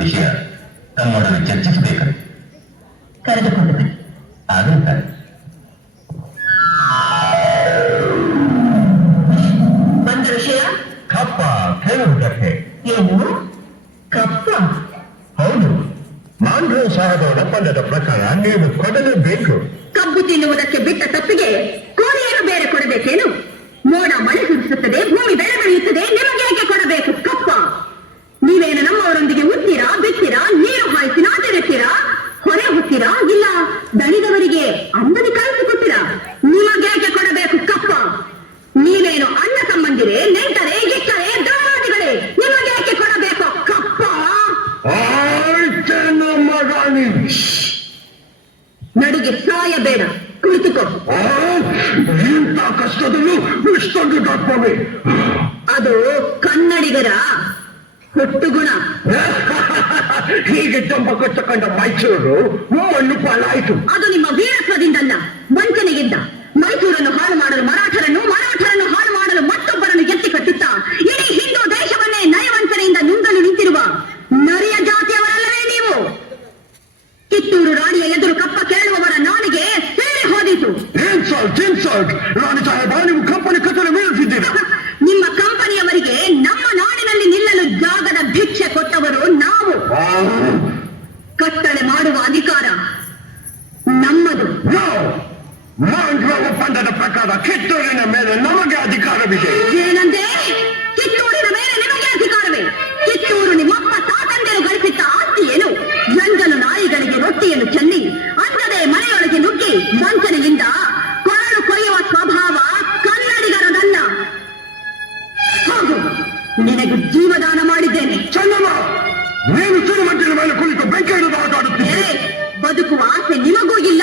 ವಿಷಯ ತಮ್ಮೊಡನೆ ಚರ್ಚಿಸಬೇಕು. ಕರೆದುಕೊಂಡು ಬನ್ನಿ. ಆಗುತ್ತಾರೆ. ಬಂದ ವಿಷಯ ಕಪ್ಪ ಕೇಳುವುದಕ್ಕೆ. ಏನು? ಕಪ್ಪ? ಹೌದು, ಮಾಂಡ್ರೆ ಸಾಹೇಬ ಒಪ್ಪಂದದ ಪ್ರಕಾರ ನೀವು ಕೊಡಲೇಬೇಕು. ಕಬ್ಬು ತಿನ್ನುವುದಕ್ಕೆ ಬಿಟ್ಟ ತಪ್ಪಿಗೆ ಕೋಳಿಯನ್ನು ಬೇರೆ ಕೊಡಬೇಕೇನು? ಮೋಡ ಮಳೆ ಸುರಿಸುತ್ತದೆ, ಭೂಮಿ ಬೆಳೆ ಬೆಳೆಯುತ್ತದೆ, ನಿಮಗೆ ಏಕೆ ಕೊಡಬೇಕು ಕಪ್ಪ? ನೀವೇನು ನಮ್ಮವರೊಂದಿಗೆ ಉತ್ತೀರಾ, ಬಿತ್ತೀರಾ, ನೀರು ಹಾಯಿಸಿ ನಾಟಿರುತ್ತೀರಾ, ಹೊರೆ ಹೊತ್ತೀರಾ, ಇಲ್ಲ ದಣಿದವರಿಗೆ ಅಂಬಲಿ ಕಾಯಿಸಿಕೊಡ್ತೀರಾ? ನಿಮಗೇಕೆ ಕೊಡಬೇಕು ಕಪ್ಪ? ನೀವೇನು ಅಣ್ಣ ತಮ್ಮಂದಿರೇ, ನೆಂಟರೇ, ಗಿಟ್ಟರೇ, ದಾರಾದಿಗಳೇ, ನಿಮಗೇಕೆ ಕೊಡಬೇಕು ಕಪ್ಪ? ನಡುಗೆ ಸಾಯಬೇಡ, ಕುಳಿತುಕೋ. ಇಂಥ ಕಷ್ಟದಲ್ಲೂ ಇಷ್ಟೊಂದು ದಪ್ಪವೇ? ಅದು ಕನ್ನಡಿಗರ ಹುಟ್ಟುಗುಣ. ಹೀಗೆ ಜಂಬ ಕೊಟ್ಟುಕೊಂಡ ಮೈಸೂರು ಮಣ್ಣು ಪಾಲಾಯಿತು. ಅದು ನಿಮ್ಮ ವೀರತ್ವದಿಂದಲ್ಲ, ವಂಚನೆಯಿಂದ. ಮೈಸೂರನ್ನು ಹಾಳು ಮಾಡಲು ಮರಾಠರನ್ನು, ಮರಾಠರನ್ನು ಹಾಳು ಮಾಡಲು ಮತ್ತೊಬ್ಬರನ್ನು ಎತ್ತಿ ಕಟ್ಟುತ್ತಾ ಇಡೀ ಹಿಂದೂ ದೇಶವನ್ನೇ ನಯವಂಚನೆಯಿಂದ ನುಂಗಲು ನಿಂತಿರುವ ನರಿಯ ಜಾತಿಯವರಲ್ಲವೇ ನೀವು? ಕಿತ್ತೂರು ರಾಣಿಯ ಎದುರು ಕಪ್ಪ ಕೇಳುವವರ ನಾಲಿಗೆ ಸೇರಿ ಹೋದಿತು. ರಾಣಿ ಸಾಹೇಬ, ನೀವು ಕಂಪನಿ ಕತ್ತಲು ಬೀಳುತ್ತಿದ್ದೀರಿ. ನಿಮ್ಮ ಕಂಪನಿಯವರಿಗೆ ನಮ್ಮ ನಾಡಿನಲ್ಲಿ ನಿಲ್ಲಲು ಜಾಗದ ಭಿಕ್ಷೆ ಕೊಟ್ಟವರು ನಾವು. ಕಟ್ಟಳೆ ಮಾಡುವ ಅಧಿಕಾರ ನಮ್ಮದು. ಮಾಂಡ್ರ ಒಪ್ಪಂದದ ಪ್ರಕಾರ ಕಿತ್ತೂರಿನ ಮೇಲೆ ನಮಗೆ ಅಧಿಕಾರವಿದೆ. ಏನಂದೆ? ಕಿತ್ತೂರಿನ ಮೇಲೆ ನಿಮಗೆ ಅಧಿಕಾರವೇ? ಕಿತ್ತೂರು ನಿಮ್ಮಪ್ಪ ತಾತಂದಿರು ಗಳಿಸಿದ್ದ ಆಸ್ತಿ ಏನು? ಜಂಗಲು ನಾಯಿಗಳಿಗೆ ರೊಟ್ಟಿಯನ್ನು ಚೆಲ್ಲಿ ಅಂದದೇ ಮನೆಯೊಳಗೆ ನುಗ್ಗಿ ವಂಚನೆಯಿಂದ ಕೊರಳು ಕೊಯ್ಯುವ ಸ್ವಭಾವ ಕನ್ನಡಿಗರದಲ್ಲ. ಹೌದು, ನಿನಗೆ ಜೀವದಾನ ಮಾಡಿದ್ದೇನೆ. ಚೆನ್ನಮ್ಮ, ನೀನು ಸುಡುಮಟ್ಟಿನ ಮೇಲೆ ಕುಳಿತು ಬೆಂಕಿ ಹಿಡಿದು ಆಟಾಡುತ್ತೀರಿ. ಬದುಕುವ ಆಸೆ ನಿಮಗೂ ಇಲ್ಲ,